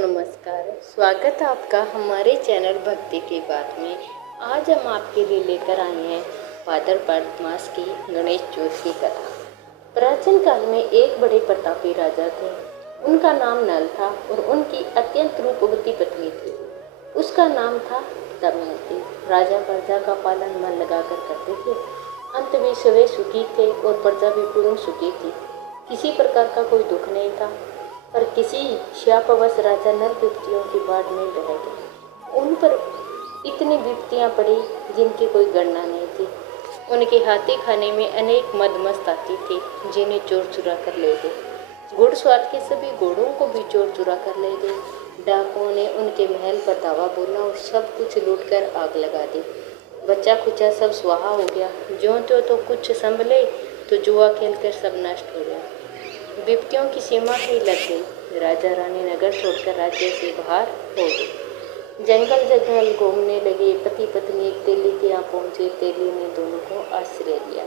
नमस्कार। स्वागत है आपका हमारे चैनल भक्ति की बात में। आज हम आपके लिए लेकर आए हैं भाद्रपद मास की गणेश चौथ की कथा। प्राचीन काल में एक बड़े प्रतापी राजा थे। उनका नाम नल था और उनकी अत्यंत रूपवती पत्नी थी। उसका नाम था दमयंती। राजा प्रजा का पालन मन लगाकर करते थे। अंत में सवे सुखी थे और प्रजा भी पूर्ण सुखी थी। किसी प्रकार का कोई दुख नहीं था। पर किसी शापवश राजा नल विपत्तियों की बाढ़ में बह गए। उन पर इतनी विपत्तियां पड़ी जिनकी कोई गणना नहीं थी। उनके हाथी खाने में अनेक मदमस्त हाथी थे जिन्हें चोर चुरा कर ले गए। घुड़सवार के सभी घोड़ों को भी चोर चुरा कर ले गए। डाकुओं ने उनके महल पर धावा बोला और सब कुछ लूट कर आग लगा दी। बच्चा खुचा सब स्वाहा हो गया। ज्यों त्यों तो कुछ संभले तो जुआ खेलकर सब नष्ट हो गया। विपत्तियों की सीमा ही लग गई। राजा रानी नगर छोड़कर राज्य से बाहर हो गए। जंगल जंगल घूमने लगे। पति पत्नी एक तेली के यहाँ पहुंचे। तेली ने दोनों को आश्रय दिया।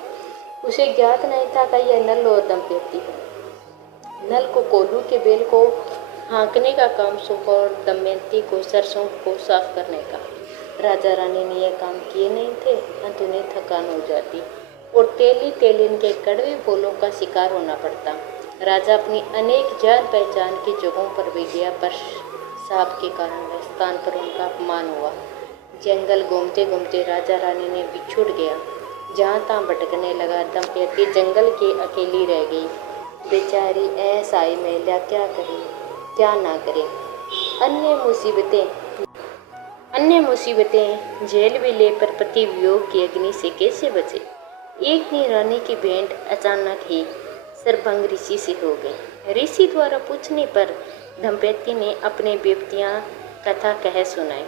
उसे ज्ञात नहीं था कि यह नल और दंपति है। नल को कोल्हू के बेल को हाँकने का काम सौंपा और दमयंती को सरसों को साफ करने का। राजा रानी ने यह काम किए नहीं थे। अंत उन्हें थकान हो जाती और तेली तेलिन के कड़वे बोलों का शिकार होना पड़ता। राजा अपनी अनेक जान पहचान की जगहों पर भी गया, पर साप के कारण वह स्थान पर उनका अपमान हुआ। जंगल घूमते घूमते राजा रानी ने बिछुड़ गया। जहाँ तहाँ भटकने लगा। दंपति जंगल के अकेली रह गई। बेचारी ऐसाई महिला क्या करे क्या ना करे। अन्य मुसीबतें झेल भी ले, पर पति वियोग की अग्नि से कैसे बचे। एक दिन रानी की भेंट अचानक ही सरभंग ऋषि से हो गई। ऋषि द्वारा पूछने पर दंपति ने अपने विपत्तियां कथा कह सुनाई।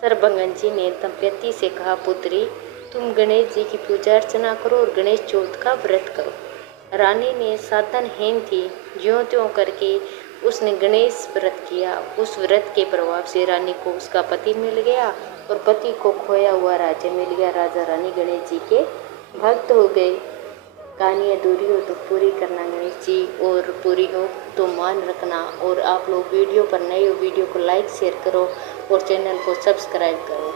सरभंग जी ने दंपति से कहा, पुत्री तुम गणेश जी की पूजा अर्चना करो और गणेश चौथ का व्रत करो। रानी ने साधनहीन थी। ज्यों त्यों करके उसने गणेश व्रत किया। उस व्रत के प्रभाव से रानी को उसका पति मिल गया और पति को खोया हुआ राज्य मिल गया। राजा रानी गणेश जी के भक्त हो गए। कहानी अधूरी हो तो पूरी करना गणेश जी, और पूरी हो तो मान रखना। और आप लोग वीडियो पर नए हो, वीडियो को लाइक शेयर करो और चैनल को सब्सक्राइब करो।